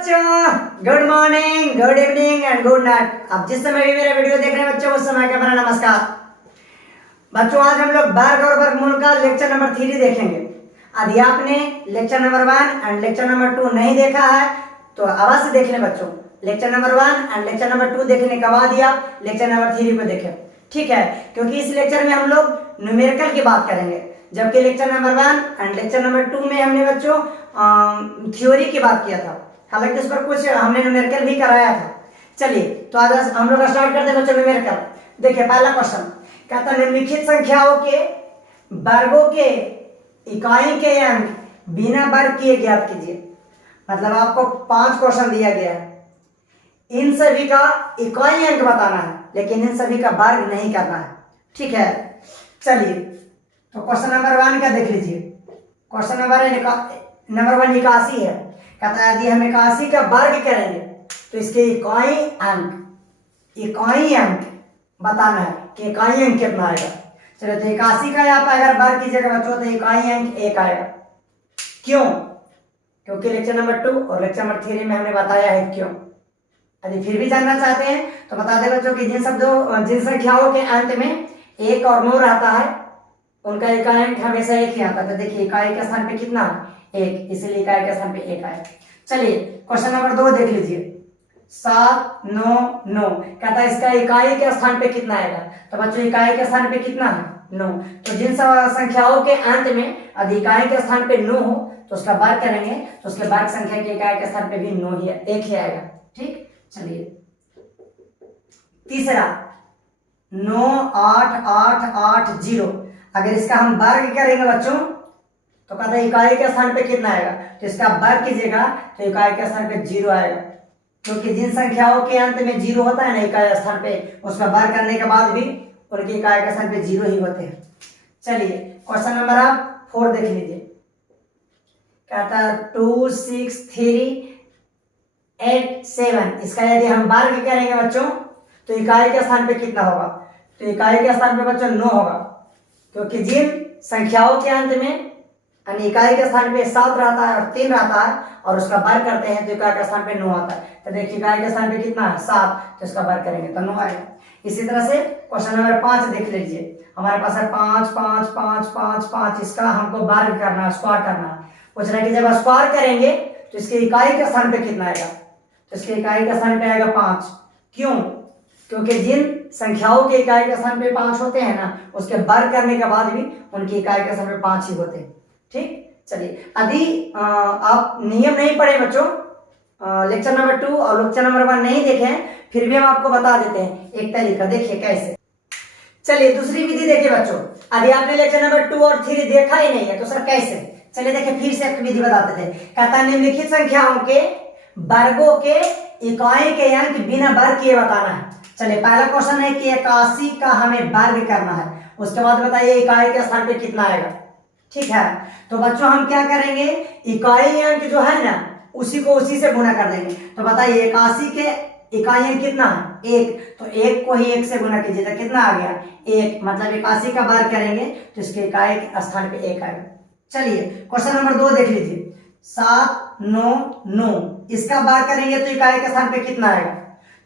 बच्चों, good morning, good evening and good night. आप जिस समय भी मेरा वीडियो देख रहे हैं बच्चों, उस समय का मेरा नमस्कार। बच्चों, आज हम लोग वर्ग और वर्गमूल का लेक्चर नंबर 3 देखेंगे। यदि आपने lecture number 1 and lecture number 2 नहीं देखा है तो अवश्य देख लें बच्चों। Lecture number 1 and lecture number 2 देखने के बाद ही आप लेक्चर नंबर 3 को देखें, ठीक है? क्योंकि इस लेक्चर में हम लोग न्यूमेरिकल की बात करेंगे, जबकि lecture number 1 and lecture number 2 में हमने बच्चों थ्योरी की बात किया था। हालांकि उस पर कुछ हमने न्यूमेरिकल भी कराया था। चलिए, तो आज हम लोग स्टार्ट करते हैं बच्चों न्यूमेरिकल। देखिए, पहला क्वेश्चन कहता है निम्नलिखित संख्याओं के वर्गों के इकाई के अंक बिना वर्ग किए ज्ञात कीजिए। मतलब आपको 5 क्वेश्चन दिया गया है, इन सभी का इकाई अंक बताना है, लेकिन इन सभी का वर्ग नहीं करना है, ठीक है? चलिए, तो क्वेश्चन नंबर 1 का देख लीजिए। क्वेश्चन नंबर 1 81 है। कहता है यदि हम 81 का वर्ग करेंगे तो इसके इकाई अंक बताना है कि इकाई अंक कितना आएगा। चलो, तो 81 का यहाँ पे अगर वर्ग कीजिएगा बच्चों तो इकाई अंक 1 आएगा। क्यों? क्योंकि लेक्चर नंबर 2 और लेक्चर नंबर 3 में हमने बताया है क्यों। यदि फिर भी जानना चाहते हैं तो बता दें बच्चों कि जिन संख्याओं के अंत में 1 और 9 रहता है उनका इकाई अंक हमेशा 1 ही आता है। तो देखिए, इकाई के स्थान पे कितना 1, इसलिए इकाई के स्थान पे 1 आएगा। चलिए, क्वेश्चन नंबर 2 देख लीजिए। 7 9 9 कहता है इसका इकाई के स्थान पे कितना आएगा। तो बच्चों, इकाई के स्थान पे कितना है 9। तो जिन संख्याओं के अंत में यदि इकाई के स्थान पे 9 हो तो उसका वर्ग करेंगे तो उसके वर्ग संख्या के इकाई के स्थान पे भी 9 ही 1 ही आएगा, ठीक? चलिए, तीसरा 9 8 8 8 0। अगर इसका हम वर्ग करेंगे बच्चों तो कहता है इकाई के स्थान पे कितना आएगा। तो इसका वर्ग कीजिएगा तो इकाई के स्थान पे 0 आएगा, क्योंकि जिन संख्याओं के अंत में 0 होता है ना इकाई स्थान पे, उसका वर्ग करने के बाद भी उनकी इकाई के स्थान पे 0 ही होते हैं। चलिए, क्वेश्चन नंबर आप 4 देख लीजिए। कहता है 2 6 3 8 7। इसका यदि हम वर्ग करेंगे बच्चों तो इकाई के स्थान पे कितना होगा। तो इकाई के स्थान पे बच्चों 9 होगा, क्योंकि जिन संख्याओं के अंत में इकाई के स्थान पे 7 रहता है और 3 रहता है और उसका वर्ग करते हैं तो इकाई के स्थान पे 9 आता है। तो देखिए, इकाई के स्थान पे कितना है 7, तो इसका वर्ग करेंगे तो 9 आएगा। इसी तरह से क्वेश्चन नंबर 5 देख लीजिए। हमारे पास है 5 5 5 5 5। इसका हमको वर्ग करना है, स्क्वायर करना है। पूछ रहा है कि जब स्क्वायर करेंगे तो इसके इकाई के स्थान पे कितना आएगा। तो इसके इकाई के स्थान पे आएगा 5। क्यों? क्योंकि जिन संख्याओं के इकाई के स्थान पे 5 होते हैं ना, उसके वर्ग करने के बाद भी उनकी इकाई के स्थान पे 5 ही होते हैं, ठीक? चलिए, यदि आप नियम नहीं पढ़े बच्चों, लेक्चर नंबर 2 और लेक्चर नंबर 1 नहीं देखे, फिर भी हम आपको बता देते हैं एक तरीका। देखिए कैसे। चलिए, दूसरी विधि देखिए बच्चों। यदि आपने लेक्चर नंबर 2 और 3 देखा ही नहीं है तो सर कैसे? चलिए देखिए, फिर से एक विधि बताते थे। कहता है निम्नलिखित संख्याओं के वर्गों के इकाई के अंक बिना वर्ग किए बताना है। चलिए, पहला क्वेश्चन है कि 81 का हमें वर्ग करना है। उसके बाद बताइए इकाई के स्थान पे कितना आएगा, ठीक है? तो बच्चों, हम क्या करेंगे, इकाई अंक जो है ना उसी को उसी से गुना कर देंगे। तो बताइए 81 के इकाई अंक कितना है 1, तो 1 को ही 1 से गुना कीजिए तो कितना आ गया 1। मतलब 81 का वर्ग करेंगे तो इसके इकाई के स्थान पे 1 आएगा। चलिए, क्वेश्चन नंबर 2 देख लीजिए। 7 9 9। इसका वर्ग करेंगे तो इकाई के स्थान पे कितना आएगा।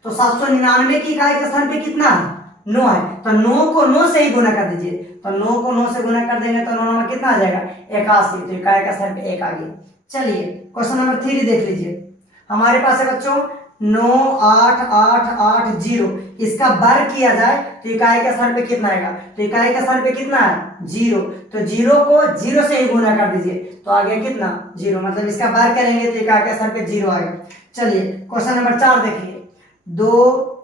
तो 799 की इकाई के स्थान पे कितना है 9 है। तो 9 को 9 से ही गुना कर दीजिए। तो 9 को 9 से गुना कर देंगे तो 9 नंबर कितना आ जाएगा 81। तो इकाई के स्थान पे 1 आ गया। चलिए, क्वेश्चन नंबर 3 देख लीजिए। हमारे पास है बच्चों 9 8 8 8 0। इसका वर्ग किया जाए तो इकाई के स्थान पे कितना आएगा। तो इकाई के स्थान पे कितना है 0। तो 0 को 0 से ही गुना कर दीजिए तो आ गया कितना 0। मतलब इसका वर्ग करेंगे तो इकाई के स्थान पे 0 आएगा। चलिए, क्वेश्चन नंबर 4 देखिए। 2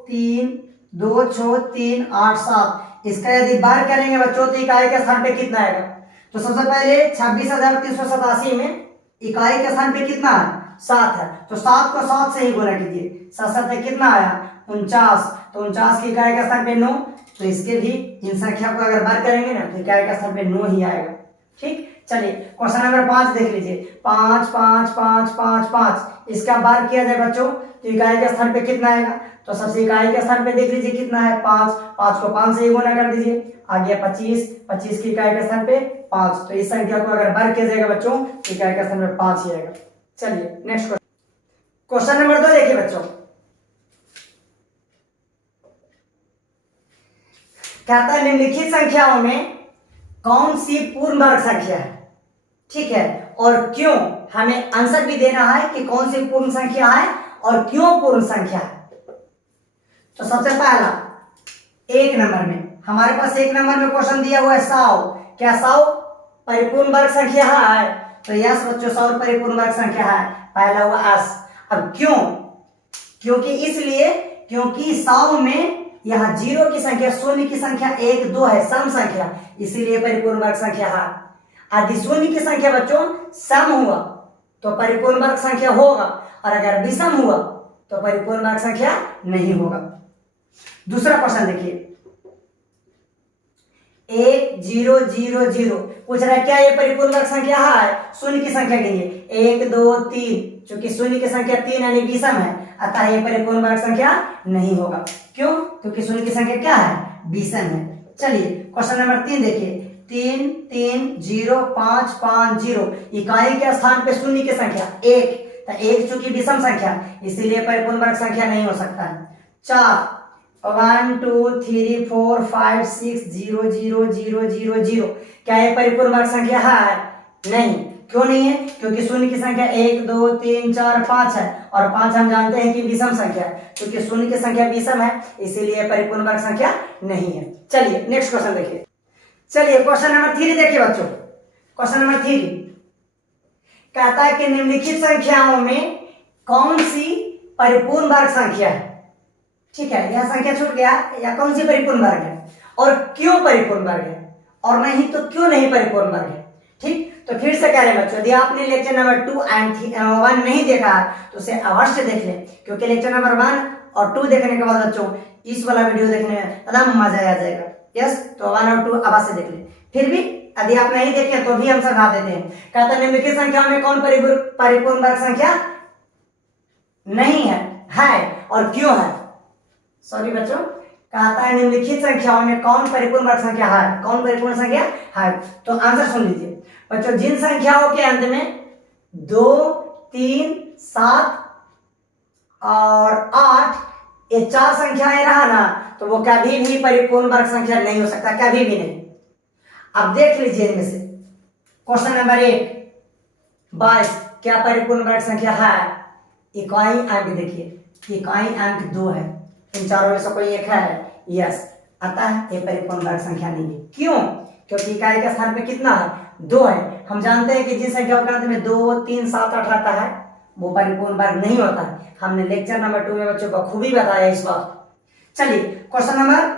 3 2 6 3 8 7। इसका यदि वर्ग करेंगे बच्चों तो इकाई के स्थान पे कितना आएगा। तो सबसे पहले 26,387 में इकाई के स्थान पे कितना है 7 है। तो 7 को 7 से ही गुना कीजिए। 7 7 में कितना आया 49। तो 49 की इकाई के स्थान पे 9। तो इसके भी इन संख्या को अगर वर्ग करेंगे ना तो इकाई के स्थान पे 9 ही आएगा, ठीक? चलिए, क्वेश्चन नंबर 5 देख लीजिए। 5 5 5 5 5। इसका वर्ग किया जाए बच्चों तो इकाई के स्थान पे कितना आएगा। तो सबसे इकाई के स्थान पे देख लीजिए कितना है 5। 5 को 5 से ही गुना कर दीजिए, आ गया 25। 25 की इकाई के स्थान पे 5। तो इस संख्या को अगर वर्ग किया जाएगा बच्चों तो इकाई के स्थान पे 5 ही आएगा। चलिए, नेक्स्ट क्वेश्चन नंबर 2 देखिए बच्चों, कहता है निम्नलिखित संख्याओं में कौन सी पूर्ण वर्ग संख्या है, ठीक है, और क्यों। हमें आंसर भी देना है कि कौन सी पूर्ण संख्या है और क्यों पूर्ण संख्या है। तो सबसे पहला 1 नंबर में हमारे पास 1 नंबर में क्वेश्चन दिया हुआ है 100, क्या 100 परिपूर्ण वर्ग संख्या है? तो यस बच्चों 100 परिपूर्ण वर्ग संख्या है, पहला हुआ एस। अब क्यों? क्योंकि इसलिए क्योंकि 100 में यहाँ 0 की संख्या, शून्य की संख्या 1 2 है, सम संख्या, इसीलिए परिपूर्ण वर्ग संख्या है। यदि शून्य की संख्या बच्चों सम हुआ तो परिपूर्ण वर्ग संख्या होगा, और अगर विषम हुआ तो परिपूर्ण वर्ग संख्या नहीं होगा। दूसरा क्वेश्चन देखिए, 1 0 0 0 पूछ रहा है क्या ये परिपूर्ण वर्ग संख्या है? शून्य की संख्या गिनिए, 1 2 3, चूंकि शून्य की संख्या 3 यानी विषम है, अतः ये परिपूर्ण वर्ग संख्या नहीं होगा। क्यों? क्योंकि शून्य की संख्या क्या है? विषम है। चलिए क्वेश्चन नंबर 3 देखिए, 3 3 0 5 5 0, इकाई के स्थान पे शून्य की संख्या 1, तो 1 चूंकि विषम संख्या इसीलिए परिपूर्ण वर्ग संख्या नहीं हो सकता है। 4 1 2 3 4 5 6 0 0 0 0 0, क्या ये परिपूर्ण वर्ग संख्या है? नहीं। क्यों नहीं है? क्योंकि शून्य की संख्या 1 2 3 4 5 है, और 5 हम जानते हैं कि विषम संख्या है, क्योंकि शून्य की संख्या विषम है इसीलिए परिपूर्ण वर्ग संख्या नहीं है। चलिए नेक्स्ट क्वेश्चन देखिए। चलिए क्वेश्चन नंबर 3 देखिए बच्चों, क्वेश्चन नंबर 3 कहता है कि निम्नलिखित संख्याओं में कौन सी परिपूर्ण वर्ग संख्या है, ठीक है, यह संख्या छूट गया, या कौन सी परिपूर्ण वर्ग है और क्यों परिपूर्ण वर्ग है, और नहीं तो क्यों नहीं परिपूर्ण वर्ग है। ठीक, तो फिर से कह रहे हैं बच्चों, यदि आपने लेक्चर नंबर 2 एंड 1 नहीं देखा तो उसे अवश्य देख लें, क्योंकि लेक्चर नंबर 1 और 2 देखने के बाद बच्चों इस वाला वीडियो देखने में एकदम मजा आ जाएगा। यस, तो 1 और 2 अवश्य देख लें। फिर भी यदि आप नहीं देखें तो भी हम समझा देते हैं। कहते हैं निम्नलिखित संख्याओं में कौन परिपूर्ण वर्ग संख्या नहीं है और क्यों है। सॉरी बच्चों, कहता है निम्नलिखित संख्याओं में कौन परिपूर्ण वर्ग संख्या है, कौन परिपूर्ण संख्या है। तो आंसर सुन लीजिए बच्चों, जिन संख्याओं के अंत में 2 3 7 और 8 ये 4 संख्याएं रहा ना, तो वो कभी भी परिपूर्ण वर्ग संख्या नहीं हो सकता, कभी भी नहीं। अब देख लीजिए इनमें से क्वेश्चन नंबर 1 22, क्या परिपूर्ण वर्ग संख्या है? इकाई अंक देखिए, इकाई अंक 2 है, इन चारों में से कोई एक है, यस, अतः ये परिपूर्ण वर्ग संख्या नहीं है। क्यों? क्योंकि इकाई के स्थान पे कितना है? 2 है। हम जानते हैं कि जिन संख्याओं के अंत में 2 3 7 8 आता है वो परिपूर्ण वर्ग नहीं होता है, हमने लेक्चर नंबर 2 में बच्चों को खूबी बताया इस बात। चलिए क्वेश्चन नंबर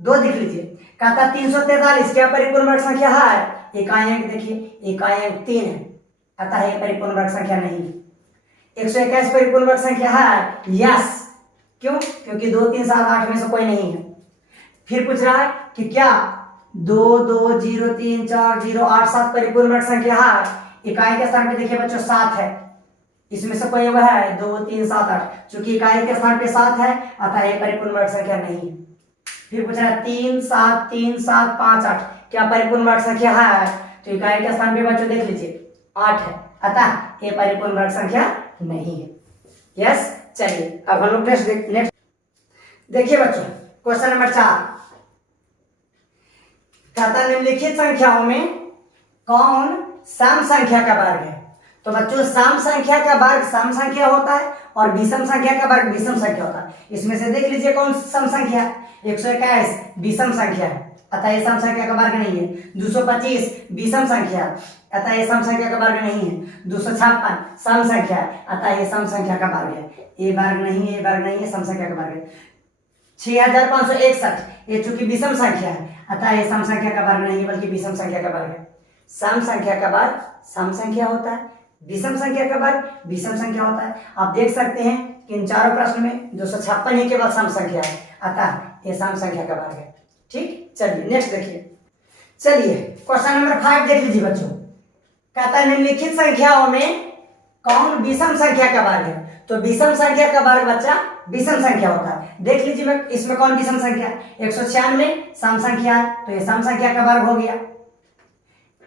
2 देख लीजिए, कहता 343 क्या परिपूर्ण वर्ग संख्या है? इकाई अंक देखिए, इकाई अंक 3 है, अतः ये परिपूर्ण वर्ग संख्या नहीं है। 121 परिपूर्ण वर्ग संख्या है, यस। क्यों? क्योंकि 2 3 7 8 में से कोई नहीं है। फिर पूछ रहा है कि क्या 2 2 0 3 4 0 8 7 परिपूर्ण वर्ग संख्या है? इकाई के स्थान पे देखिए बच्चों 7 है, इसमें से कोई वह है 2 3 7 8, चूंकि इकाई के स्थान पे 7 है अतः ये परिपूर्ण वर्ग संख्या नहीं है। फिर पूछ रहा है 3 7 3 7 5 8 क्या परिपूर्ण वर्ग संख्या है? तो इकाई के स्थान पे बच्चों देख लीजिए 8 है, अतः ये परिपूर्ण वर्ग संख्या नहीं है। यस, चलिए अब हम लोग नेक्स्ट देखिए बच्चों, क्वेश्चन नंबर 4 कहता निम्नलिखित संख्याओं में कौन सम संख्या का वर्ग है। तो बच्चों सम संख्या का वर्ग सम संख्या होता है और विषम संख्या का वर्ग विषम संख्या होता है। इसमें से देख लीजिए कौन सम संख्या है। 121 विषम संख्या है, अतः ये सम संख्या का वर्ग नहीं है। 225 विषम संख्या, अतः ये सम संख्या का वर्ग नहीं है। 256 सम संख्या, अतः ये सम संख्या का वर्ग है। ये वर्ग नहीं है, ये वर्ग नहीं है, सम संख्या का वर्ग है। 6561 ये चूंकि विषम संख्या है, अतः ये सम संख्या का वर्ग नहीं है बल्कि विषम संख्या का वर्ग है। सम संख्या का वर्ग सम संख्या होता है, विषम संख्या का वर्ग विषम संख्या होता है। आप देख सकते हैं कि इन चारों प्रश्न में 256 ही केवल सम संख्या है, अतः ये सम संख्या का वर्ग है। ठीक, चलिए नेक्स्ट देखिए। चलिए क्वेश्चन नंबर 5 देख लीजिए बच्चों, कहता है निम्नलिखित संख्याओं में कौन विषम संख्या का वर्ग है। तो विषम संख्या का वर्ग बच्चा विषम संख्या होता है। देख लीजिए इसमें कौन विषम संख्या, 196 सम संख्या है, तो ये सम संख्या का वर्ग हो गया।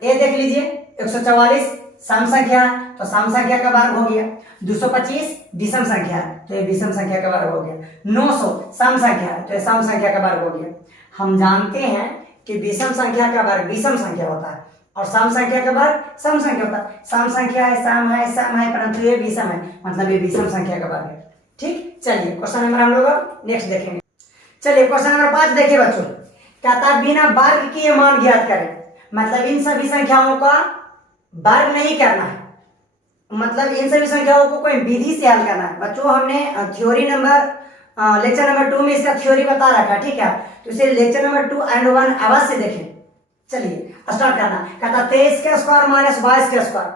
ये देख लीजिए 144 सम संख्या है तो सम संख्या का वर्ग हो गया। 225 विषम संख्या है तो ये विषम संख्या का वर्ग हो गया। 900 सम संख्या है तो ये सम संख्या का वर्ग हो गया। हम जानते हैं कि विषम संख्या का वर्ग विषम संख्या होता है और सम संख्या का वर्ग सम संख्या होता है। सम संख्या है, सम है परंतु ये विषम है, मतलब ये विषम संख्या का वर्ग है। ठीक, चलिए क्वेश्चन नंबर हम लोग नेक्स्ट देखेंगे। चलिए क्वेश्चन नंबर 5 देखिए बच्चों, कहता है बिना वर्ग के मान ज्ञात करें। मतलब इन सभी संख्याओं का वर्ग नहीं करना है, मतलब इन सभी संख्याओं को कोई विधि से हल करना है। बच्चों हमने थ्योरी नंबर लेक्चर नंबर 2 में इसका थ्योरी बता रखा है, ठीक है, तो इसे लेक्चर नंबर 2 एंड 1 अवश्य देखें। चलिए स्टार्ट करना। कहता 23 का स्क्वायर माइनस 22 का स्क्वायर,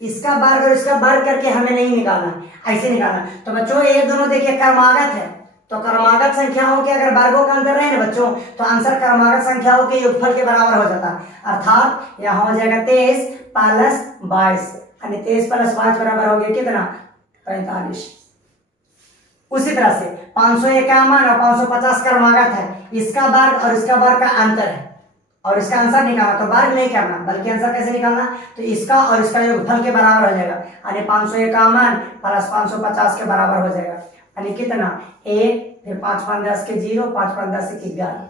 इसका वर्ग और इसका वर्ग करके हमें नहीं निकालना, ऐसे निकालना। तो बच्चों ये दोनों देखिए क्रमागत है, तो क्रमागत संख्याओं के अगर वर्गों का अंतर रहे ना बच्चों तो आंसर क्रमागत संख्याओं के योगफल के बराबर हो जाता है। अर्थात यहाँ हो जाएगा 23 प्लस 22, यानी 23 प्लस 22 बराबर हो गया कितना, 45। उसी तरह से 551 और 550 क्रमागत है, इसका वर्ग और इसका वर्ग का अंतर है और इसका आंसर निकालना, तो वर्ग नहीं करना बल्कि आंसर कैसे निकालना, तो इसका और इसका योगफल के बराबर हो जाएगा, यानी 551 प्लस 550 के बराबर हो जाएगा, यानी कितना 1, फिर 5 5 10 के 0, 5 5 10 के 11।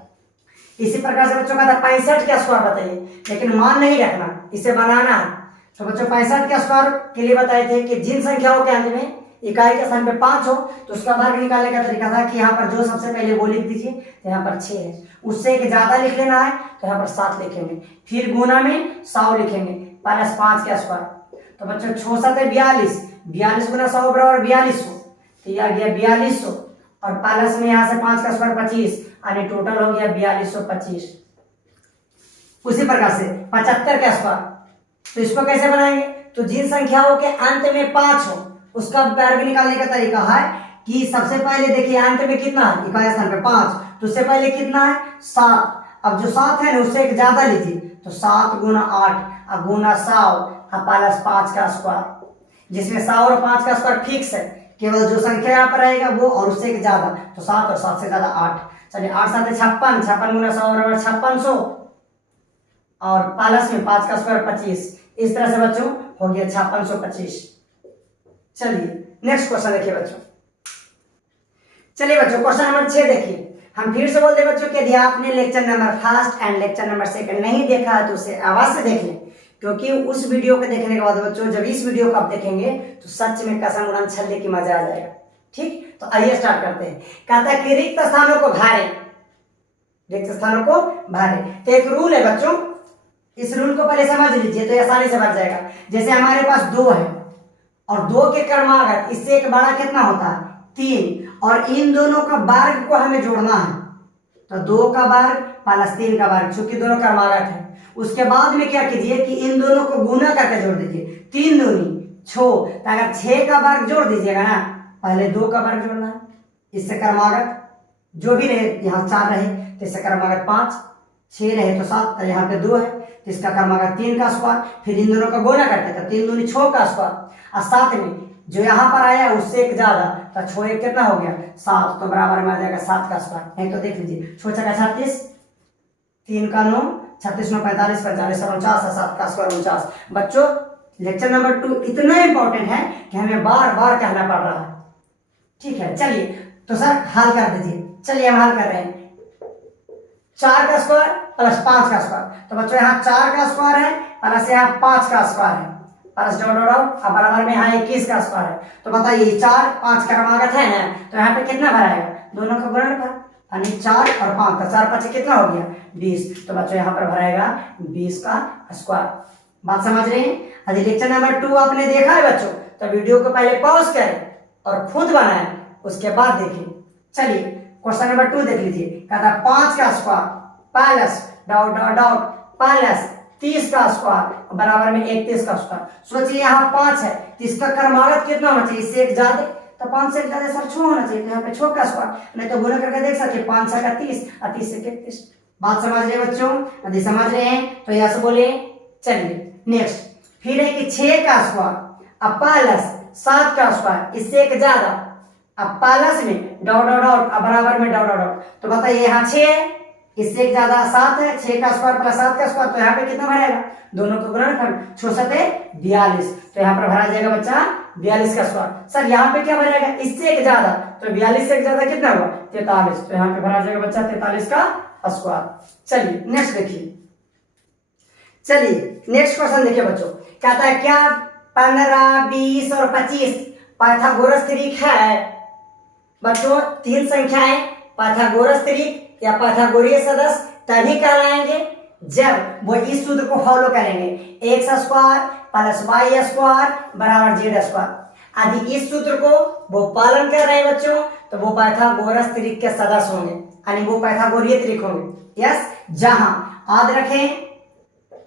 इसी प्रकार से बच्चों का था 65 का स्क्वायर बताइए, लेकिन मान नहीं रखना, इसे बनाना है। तो बच्चों 65 का स्क्वायर के लिए बताए थे कि जिन संख्याओं के अंत में इकाई के स्थान पे 5 हो तो उसका वर्ग निकालने का तरीका था कि यहाँ पर जो सबसे पहले वो लिख दीजिए, तो यहाँ पर 6 है, उससे एक ज्यादा लिख लेना है तो यहाँ पर 7 लिखेंगे, फिर गुना में 100 लिखेंगे प्लस 5 का स्क्वायर। तो बच्चों 6 7 42, 42 गुना 100 बराबर 4200, तो यह आ गया 4200 और प्लस में यहाँ से 5 का स्क्वायर 25, यानी टोटल हो गया 4225। उसी प्रकार से 75 का स्क्वायर, तो इसको कैसे बनाएंगे, तो जिन संख्याओं के अंत में 5 हो उसका वर्ग निकालने का तरीका है कि सबसे पहले देखिए अंत में कितना है, इकाई स्थान पे 5, तो उससे पहले कितना है 7। अब जो 7 है ना उससे एक ज्यादा लीजिए, तो 7 गुना 8 अब गुना 100 अब प्लस 5 का स्क्वायर, जिसमें 100 और 5 का स्क्वायर फिक्स है, केवल जो संख्या यहाँ पर रहेगा वो और उससे एक ज्यादा, तो 7 और 7 से ज्यादा 8। चलिए 8 7 56, 56 गुना 100 बराबर 5600 और प्लस में 5 का स्क्वायर 25। इस तरह से बच्चों हो गया 5625। चलिए नेक्स्ट क्वेश्चन देखिए बच्चों। चलिए बच्चों क्वेश्चन नंबर 6 देखिए। हम फिर से बोलते बच्चों कि यदि आपने lecture number 1 and lecture number 2 नहीं देखा है तो उसे अवश्य देख लें, क्योंकि उस वीडियो को देखने के बाद बच्चों जब इस वीडियो को आप देखेंगे तो सच में कसम उड़ान छल्ले की मजा आ जाएगा। ठीक, तो आइए स्टार्ट करते हैं। कहता है कि रिक्त स्थानों को भरें, रिक्त स्थानों को भरें। तो एक रूल है बच्चों, इस रूल को पहले समझ लीजिए तो आसानी से भर जाएगा। जैसे हमारे पास 2 है और 2 के क्रमागत इससे एक बड़ा कितना होता है 3, और इन दोनों का वर्ग को हमें जोड़ना है, तो 2 का वर्ग प्लस 3 का वर्ग, चूंकि दोनों क्रमागत है। उसके बाद में क्या कीजिए कि इन दोनों को गुना करके जोड़ दीजिए, 3 दूनी 6, तो अगर 6 का वर्ग जोड़ दीजिएगा ना, पहले 2 का वर्ग जोड़ना है, इससे क्रमागत जो भी रहे, यहाँ 4 रहे तो इससे क्रमागत 5, 6 रहे तो 7, यहाँ पे 2 है तो इसका क्रमागत 3 का स्क्वायर, फिर इन दोनों का गुना करते तो 3 दूनी 6 का स्क्वायर, और साथ में जो यहाँ पर आया उससे एक ज्यादा, तो 6 एक कितना हो गया 7, तो बराबर में आ जाएगा 7 का स्क्वायर। नहीं तो देख लीजिए 6 छक्का 36, 3 का 9, 36 9 45 45 और 49, 7 का स्क्वायर 49। बच्चों लेक्चर नंबर 2 इतना इंपॉर्टेंट है कि हमें बार बार कहना पड़ रहा है। ठीक है, चलिए तो सर हल कर दीजिए। चलिए हम हल कर रहे हैं। 4 का स्क्वायर प्लस 5 का स्क्वायर, तो बच्चों यहाँ 4 का स्क्वायर है प्लस यहाँ 5 का स्क्वायर है, प्लस डॉट डॉट डॉट, अब बराबर में यहाँ 21 का स्क्वायर है। तो बताइए 4 5 का क्रमागत है ना, तो यहाँ पे कितना भराएगा, दोनों का गुणनफल, यानी 4 और 5 का 4 5 कितना हो गया 20, तो बच्चों यहाँ पर भराएगा 20 का स्क्वायर। बात समझ रहे हैं। यदि लेक्चर नंबर 2 आपने देखा है बच्चों तो वीडियो को पहले पॉज करें और खुद बनाएं, उसके बाद देखें। चलिए क्वेश्चन नंबर 2 देख लीजिए। कहता है 5 का square plus dot dot dot plus 30 का स्क्वायर बराबर में 31 का स्क्वायर। सोचिए यहाँ 5 है तो इसका क्रमागत कितना होना चाहिए, इससे एक ज्यादा, तो 5 से एक ज्यादा सर 6 होना चाहिए, तो यहाँ पे 6 का स्क्वायर, नहीं तो गुणा करके देख सकते 5 6 का 30 और 30 से 31। बात समझ रहे हैं बच्चों, यदि समझ रहे हैं तो यहाँ से बोले। चलिए नेक्स्ट, फिर है कि 6 का स्क्वायर अब प्लस 7 का स्क्वायर, इससे एक ज्यादा, अब प्लस में डॉट डॉट डॉट अब बराबर में डॉट डॉट डॉट, तो बताइए यहाँ 6 है इससे एक ज्यादा 7 है, 6 का स्क्वायर प्लस 7 का स्क्वायर, तो यहाँ पे कितना भरेगा, दोनों को गुणनखंड, 6 7 42, तो यहाँ पर भरा जाएगा बच्चा 42 का स्क्वायर। सर यहाँ पे क्या भरेगा, इससे एक ज्यादा, तो 42 से एक ज्यादा कितना हुआ 43, तो यहाँ पे भरा जाएगा बच्चा 43 का स्क्वायर। चलिए नेक्स्ट देखिए, चलिए नेक्स्ट क्वेश्चन देखिए बच्चों, कहता है क्या 15 20 और 25 पाइथागोरस त्रिक है। बच्चों तीन संख्याएं पाइथागोरस त्रिक या पाइथागोरीय सदस्य तभी कहलाएंगे जब वो इस सूत्र को फॉलो करेंगे, X square plus Y square बराबर जेड स्क्वायर। यदि इस सूत्र को वो पालन कर रहे हैं बच्चों, तो वो पाइथागोरस त्रिक के सदस्य होंगे, यानी वो पाइथागोरीय त्रिक होंगे। यस, जहां याद रखें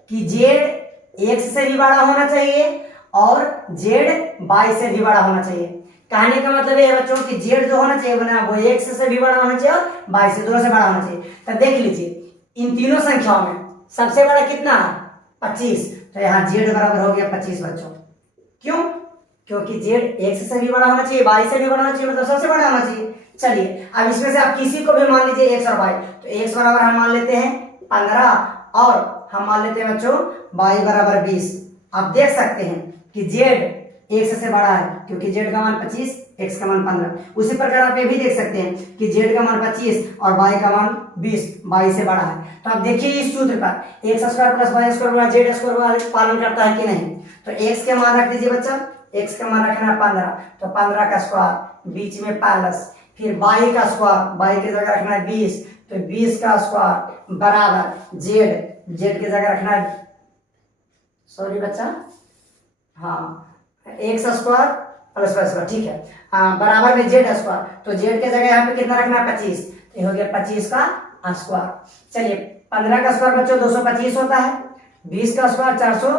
कि जेड एक्स से भी बड़ा होना चाहिए और जेड वाई से भी बड़ा होना चाहिए। कहने का मतलब ये है बच्चों कि जेड जो होना चाहिए वो एक्स से भी बड़ा होना चाहिए और वाई से, दोनों से बड़ा होना चाहिए। तो देख लीजिए इन तीनों संख्याओं में सबसे बड़ा कितना है 25, तो यहाँ जेड बराबर हो गया 25 बच्चों। क्यों, क्योंकि जेड एक्स से भी बड़ा होना चाहिए, वाई से भी बड़ा होना चाहिए, मतलब सबसे बड़ा होना चाहिए। चलिए अब इसमें से आप किसी को भी मान लीजिए एक्स और वाई, तो एक्स बराबर हम मान लेते हैं 15 और हम मान लेते हैं बच्चों वाई बराबर 20। आप देख सकते हैं कि जेड एक्स से बड़ा है क्योंकि जेड का मान 25, एक्स का मान 15। उसी प्रकार आप ये भी देख सकते हैं कि जेड का मान 25 और वाई का मान 20, वाई से बड़ा है। तो आप देखिए इस सूत्र पर X square plus Y square बराबर जेड स्क्वायर पालन करता है कि नहीं। तो एक्स के मान रख दीजिए बच्चा, एक्स का मान रखना 15, तो 15 का स्क्वायर बीच में प्लस, फिर वाई का स्क्वायर, वाई की जगह रखना है 20, तो 20 का स्क्वायर बराबर जेड, जेड की जगह रखना है, सॉरी बच्चा, हाँ X square plus Y square, ठीक है, बराबर में जेड स्क्वायर, तो जेड के जगह यहाँ पे कितना रखना है 25, ये हो गया 25 का स्क्वायर। चलिए 15 का स्क्वायर बच्चों 225 होता है, 20 का स्क्वायर 400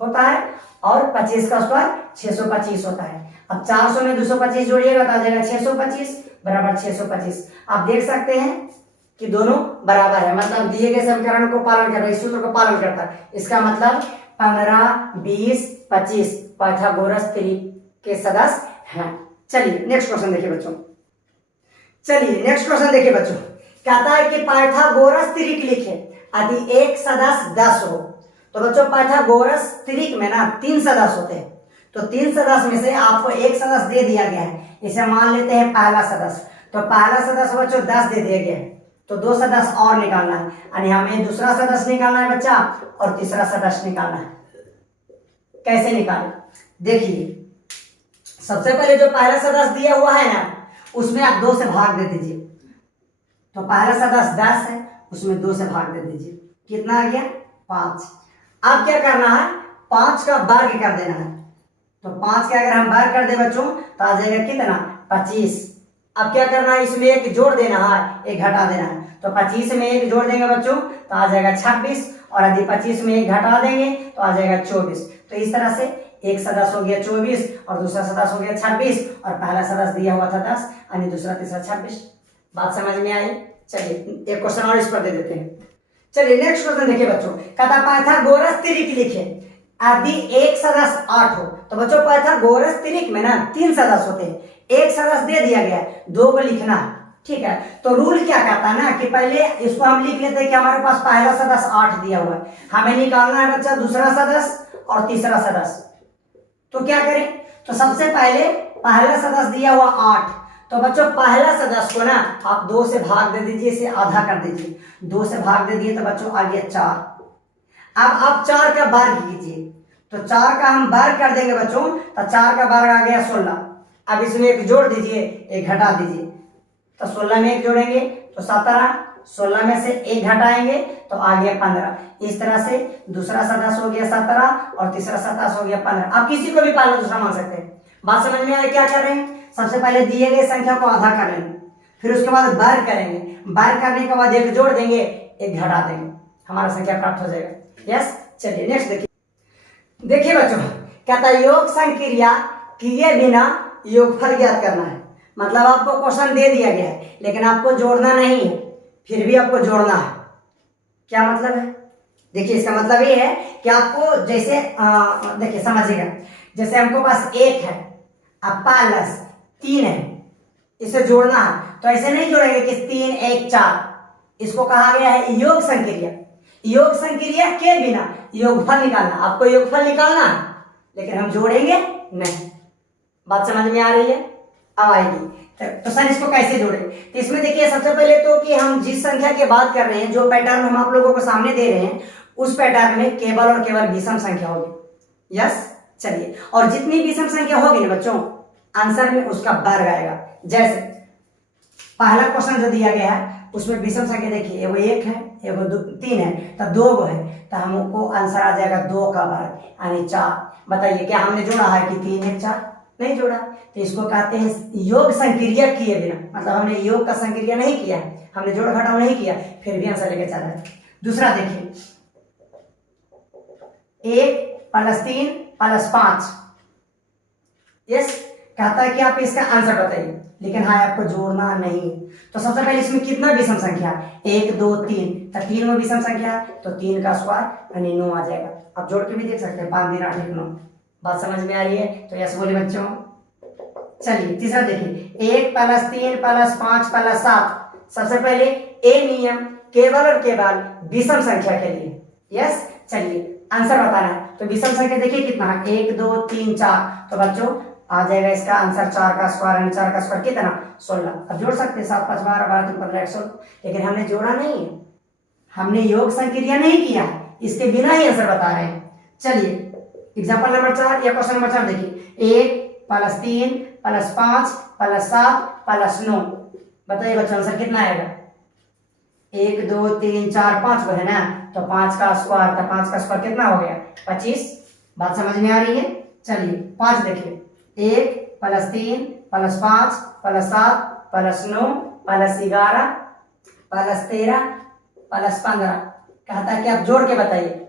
होता है और 25 का स्क्वायर 625 होता है। अब 400 में 225 जोड़िएगा तो आ जाएगा 625 बराबर 625। आप देख सकते हैं कि दोनों बराबर है, मतलब दिए गए समीकरण को पालन कर रहा है, इस सूत्र को पालन करता है। इसका मतलब 15 20 25 पाइथागोरस त्रिक के सदस्य हैं। चलिए नेक्स्ट क्वेश्चन देखिए बच्चों, चलिए नेक्स्ट क्वेश्चन देखिए बच्चों, कहता है कि पाइथागोरस त्रिक लिखे यदि एक सदस्य 10 हो। तो बच्चों पाइथागोरस त्रिक में ना 3 सदस्य होते हैं, तो 3 सदस्य में से आपको एक सदस्य दे दिया गया है, इसे मान लेते हैं पहला सदस्य। तो पहला सदस्य बच्चों 10 दे दिया गया है, तो 2 सदस्य और निकालना है, यानी हमें दूसरा सदस्य निकालना है बच्चा और तीसरा सदस्य निकालना है। कैसे निकालें, देखिए सबसे पहले जो पहला सदस्य दिया हुआ है ना उसमें आप 2 से भाग दे दीजिए। तो पहला सदस्य 10 है, उसमें 2 से भाग दे दीजिए, कितना आ गया 5। अब क्या करना है 5 का वर्ग कर देना है, तो 5 का अगर हम वर्ग कर दे बच्चों तो आ जाएगा कितना 25। अब क्या करना है इसमें एक जोड़ देना है, एक घटा देना है, तो 25 में एक जोड़ देंगे बच्चों तो आ जाएगा 26 और यदि 25 में एक घटा देंगे तो आ जाएगा 24। तो इस तरह से एक सदस्य हो गया 24 और दूसरा सदस्य हो गया 26 और पहला सदस्य दिया हुआ था 10 यानी दूसरा तीसरा 26। बात समझ में आई। चलिए एक क्वेश्चन और इस पर दे देते हैं। चलिए नेक्स्ट क्वेश्चन देखिए बच्चों, कहता पाइथागोरस त्रिक लिखे यदि एक सदस्य 8 हो। तो बच्चों पाइथागोरस त्रिक में ना 3 सदस्य होते हैं, एक सदस्य दे दिया गया है, 2 को लिखना है, ठीक है। तो रूल क्या कहता है ना कि पहले इसको हम लिख लेते हैं कि हमारे पास पहला सदस्य 8 दिया हुआ है, हमें निकालना है बच्चा दूसरा सदस्य और तीसरा सदस्य। तो क्या करें, तो सबसे पहले पहला सदस्य दिया हुआ 8, तो बच्चों पहला सदस्य को ना आप 2 से भाग दे दीजिए, इसे आधा कर दीजिए, 2 से भाग दे दिए तो बच्चों आ गया 4। अब आप 4 का वर्ग कीजिए, तो 4 का हम वर्ग कर देंगे बच्चों तो 4 का वर्ग आ गया 16। अब इसमें एक जोड़ दीजिए, एक घटा दीजिए, तो 16 में एक जोड़ेंगे तो 17, 16 में से एक घटाएंगे तो आ गया 15। इस तरह से दूसरा सदस्य हो गया 17 और तीसरा सदस्य हो गया 15। आप किसी को भी पहला दूसरा मान सकते हैं। बात समझ में आया, क्या कर रहे हैं, सबसे पहले दिए गए संख्या को आधा कर लेंगे, फिर उसके बाद वर्ग करेंगे, वर्ग करने के बाद एक जोड़ देंगे, एक घटा देंगे, हमारा संख्या प्राप्त हो जाएगा। यस, चलिए नेक्स्ट देखिए। देखिए बच्चों कहता है योग संक्रिया किए बिना योगफल ज्ञात करना है। मतलब आपको क्वेश्चन दे दिया गया है लेकिन आपको जोड़ना नहीं है, फिर भी आपको जोड़ना है। क्या मतलब है, देखिए इसका मतलब ये है कि आपको जैसे देखिए समझिएगा, जैसे हमको पास 1 है अब प्लस 3 है, इसे जोड़ना है, तो ऐसे नहीं जोड़ेंगे कि 3 1 4, इसको कहा गया है योग संक्रिया। योग संक्रिया के बिना योगफल निकालना, आपको योगफल निकालना है लेकिन हम जोड़ेंगे नहीं। बात समझ में आ रही है? अब आएगी तो सर इसको कैसे जोड़े? तो इसमें देखिए सबसे पहले तो कि हम जिस संख्या की बात कर रहे हैं, जो पैटर्न हम आप लोगों को सामने दे रहे हैं, उस पैटर्न में केवल और केवल विषम संख्या होगी। यस, चलिए, और जितनी विषम संख्या होगी ना बच्चों, आंसर में उसका वर्ग आएगा। जैसे पहला क्वेश्चन जो दिया गया है उसमें विषम संख्या देखिए, एगो 1 है, एगो 3 है, तो 2 गो है, तो हमको आंसर आ जाएगा 2 का वर्ग यानी 4। बताइए क्या हमने जोड़ा है कि 3 है 4? नहीं जोड़ा। तो इसको कहते हैं योग संक्रिया किए बिना, मतलब हमने योग का संक्रिया नहीं किया, हमने जोड़ घटाव नहीं किया, फिर भी आंसर लेके चल रहा है। दूसरा देखिए, 1 + 3 + 5। यस, कहता है कि आप इसका आंसर बताइए, लेकिन हाँ आपको जोड़ना नहीं। तो सबसे पहले इसमें कितना विषम संख्या? 1 2 3, तो 3 में विषम संख्या, तो 3 का स्क्वायर यानी 9 आ जाएगा। आप जोड़ के भी देख सकते हैं, 5 3 8 1 9। बात समझ में आ रही है? तो यस बोले बच्चों। चलिए तीसरा देखिए, 1 + 3 + 5 + 7। सबसे पहले ए नियम केवल और केवल विषम संख्या के लिए। यस, चलिए आंसर बताना है। तो विषम संख्या देखिए कितना है, 1 2 3 4। तो बच्चों आ जाएगा इसका आंसर 4 का स्क्वायर यानी 4 का स्क्वायर कितना? 16। अब जोड़ सकते हैं, 7 5 12 12 3 15 116, लेकिन हमने जोड़ा नहीं है, हमने योग संक्रिया नहीं किया, इसके बिना ही आंसर बता रहे हैं। चलिए एग्जांपल नंबर 4 या क्वेश्चन नंबर 4 देखिए, 1 + 3 + 5 + 7 + 9। बताइए बच्चों आंसर कितना आएगा? 1 2 3 4 5 को है ना, तो 5 का स्क्वायर, तो 5 का स्क्वायर कितना हो गया? 25। बात समझ में आ रही है? चलिए 5 देखिए, 1 + 3 + 5 + 7 + 9 + 11 + 13 + 15। कहता है कि आप जोड़ के बताइए।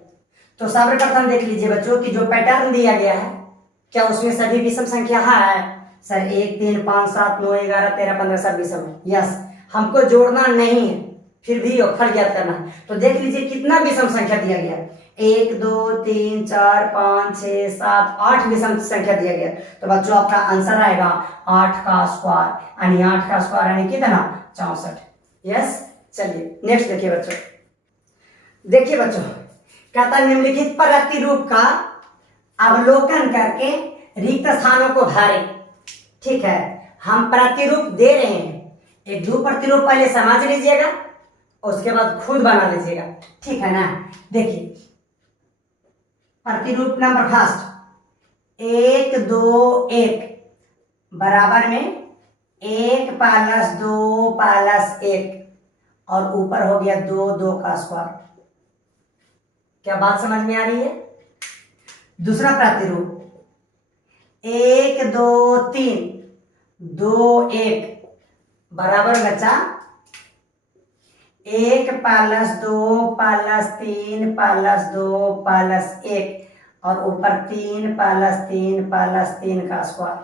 तो सर्वप्रथम देख लीजिए बच्चों कि जो पैटर्न दिया गया है, क्या उसमें सभी विषम संख्या है? सर 1 3 5 7 9 11 13 15 सब विषम है। यस, हमको जोड़ना नहीं है, फिर भी योगफल ज्ञात करना है। तो देख लीजिए कितना विषम संख्या दिया गया है, 1 2 3 4 5 6 7 8 विषम संख्या दिया गया। तो बच्चों आपका आंसर आएगा 8 का स्क्वायर यानी 8 का स्क्वायर यानी कितना? 64। यस, चलिए नेक्स्ट देखिए बच्चों। देखिए बच्चों, कहता निम्नलिखित प्रतिरूप का अवलोकन करके रिक्त स्थानों को भरें। ठीक है, हम प्रतिरूप दे रहे हैं, एक दो प्रतिरूप पहले समझ लीजिएगा, उसके बाद खुद बना लीजिएगा। ठीक है ना? देखिए प्रतिरूप नंबर फर्स्ट, 1 2 1 बराबर में 1 + 2 + 1 और ऊपर हो गया 2 2 का स्क्वायर। क्या बात समझ में आ रही है? दूसरा प्रतिरूप, 1 2 3 2 1 बराबर बचा 1 + 2 + 3 + 2 + 1 और ऊपर 3 + 3 + 3 का स्क्वायर।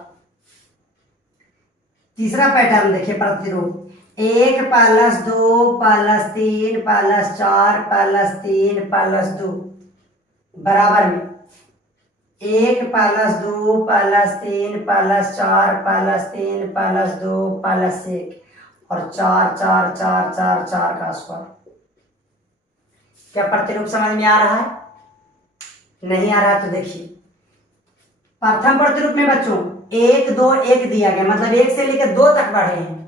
तीसरा पैटर्न देखिए प्रतिरूप, 1 + 2 + 3 + 4 + 3 + 2 बराबर में 1 + 2 + 3 + 4 + 3 + 2 + 1 और 4 4 4 4 4 का स्क्वायर। क्या प्रतिरूप समझ में आ रहा है? नहीं आ रहा तो देखिए, प्रथम प्रतिरूप में बच्चों 1 2 1 दिया गया, मतलब 1 से लेकर 2 तक बढ़े हैं।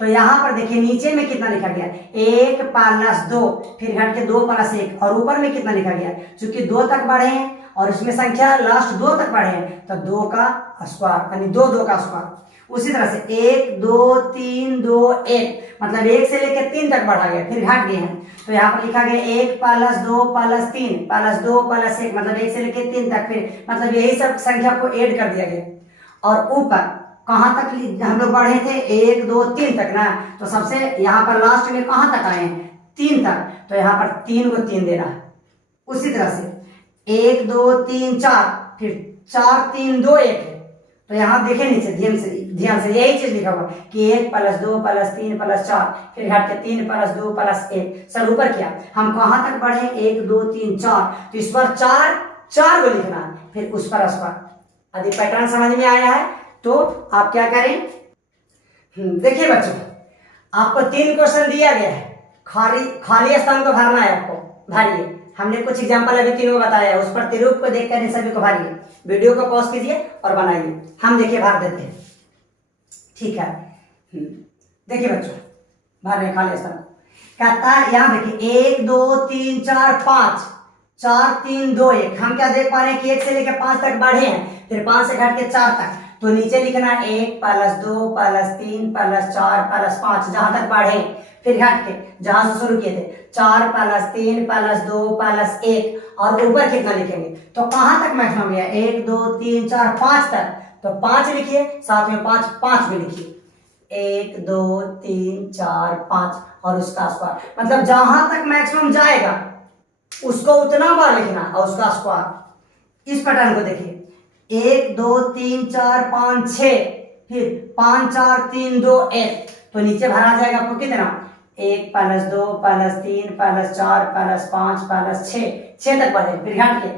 तो यहां पर देखिए नीचे में कितना लिखा गया, 1 + 2 फिर घट के 2 + 1 और ऊपर में कितना लिखा गया, चूंकि 2 तक बढ़े हैं और इसमें संख्या लास्ट 2 तक बढ़े हैं, तो 2 का स्क्वायर यानी 2 2 का स्क्वायर। उसी तरह से 1 2 3 2 1 मतलब 1 से लेकर 3 तक बढ़ा गया, फिर घट गए हैं, तो यहाँ पर लिखा गया 1 + 2 + 3 + 2 + 1 मतलब 1 से लेकर 3 तक, फिर मतलब यही सब संख्या को ऐड कर दिया गया। और ऊपर कहाँ तक हम लोग बढ़े थे, 1 2 3 तक ना, तो सबसे यहाँ पर लास्ट में कहाँ तक आए हैं, 3 तक, तो यहाँ पर 3 को 3 देना है। उसी तरह से 1 2 3 4 फिर 4 3 2 1 है, तो यहाँ देखें नीचे ध्यान से यही चीज लिखा हुआ कि 1 + 2 + 3 + 4 फिर घट के 3 + 2 + 1। सर ऊपर क्या हम कहाँ तक बढ़े, 1 2 3 4, तो इस पर 4 4 को लिखना है, फिर उस पर स्क्वायर। यदि पैटर्न समझ में आया है तो आप क्या करें, देखिए बच्चों आपको 3 क्वेश्चन दिया गया है, खाली खाली स्थान को भरना है आपको, भरिए। हमने कुछ एग्जांपल अभी तीनों बताया है, उस प्रतिरूप को देखकर इन सभी को भरिए। वीडियो को पॉज कीजिए और बनाइए, हम देखिए भर देते हैं। ठीक है, देखिए बच्चों, भर रहे खाली स्थान को। कहता है यहाँ देखिए 1 2 3 4 5, 4 3 2 1। हम क्या देख पा रहे हैं कि 1 से लेकर 5 तक बढ़े हैं, फिर 5 से घट के 4 तक। तो नीचे लिखना 1 + 2 + 3 + 4 + 5, जहां तक बढ़े। फिर घट के जहां से शुरू किए थे 4 + 3 + 2 + 1, और ऊपर कितना लिखेंगे, तो कहां तक मैक्सिमम गया, 1 2 3 4 5 तक। तो 5 लिखिए, साथ में 5 5 भी लिखिए, 1 2 3 4 5, और उसका स्क्वायर। मतलब जहां तक मैक्सिमम जाएगा उसको उतना बार लिखना, और उसका स्क्वायर। इस पैटर्न को देखिए, 1 2 3 4 5 6, फिर 5 4 3 2 1। तो नीचे भरा जाएगा आपको कितना, 1 + 2 + 3 + 4 + 5 + 6, 6 तक बढ़े। फिर घट के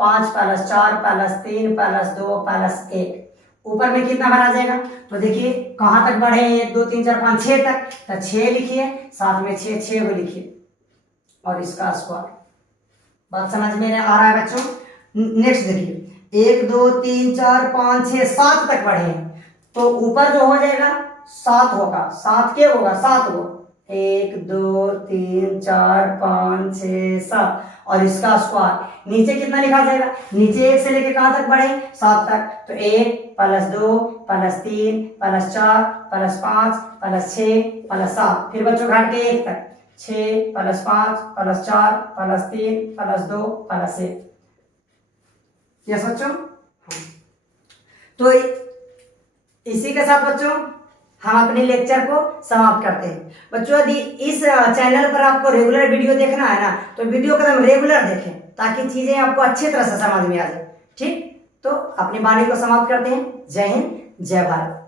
5 + 4 + 3 + 2 + 1। ऊपर में कितना भरा जाएगा, तो देखिए कहां तक बढ़े, 1 2 3 4 5 6 तक। तो 6 लिखिए, साथ में 6 6 को लिखिए, और इसका स्क्वायर। बात समझ में आ रहा है बच्चों। नेक्स्ट देखिए 1 2 3 4 5 6 7 तक बढ़े हैं, तो ऊपर जो हो जाएगा 7 होगा, 7 के होगा, 7 को 1 2 3 4 5 6 7, और इसका स्क्वायर। नीचे कितना लिखा जाएगा, नीचे 1 से लेके कहां तक बढ़े, 7 तक। तो 1 + 2 + 3 + 4 + 5 + 6 + 7। फिर बच्चों घट के 1 तक, 6 + 5 + 4 + 3 + 2 + 1। यस बच्चों। तो इसी के साथ बच्चों हम अपने लेक्चर को समाप्त करते हैं। बच्चों यदि इस चैनल पर आपको रेगुलर वीडियो देखना है ना, तो वीडियो को एकदम रेगुलर देखें, ताकि चीजें आपको अच्छी तरह से समझ में आ जाए। ठीक, तो अपनी वाणी को समाप्त करते हैं। जय हिंद, जय भारत।